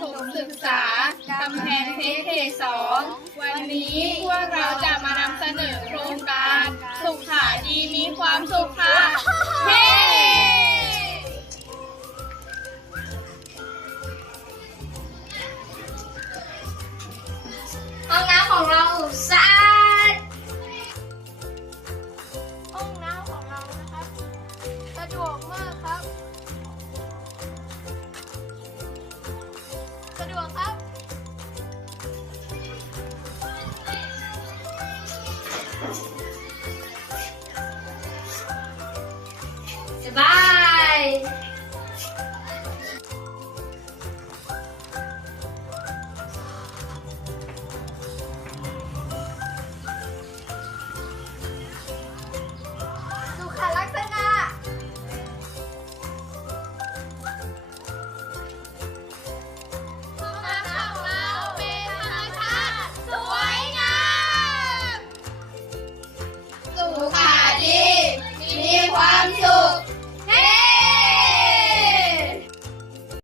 ถมศึกษากำแพงเทเขสองวันนี้พวกเราจะ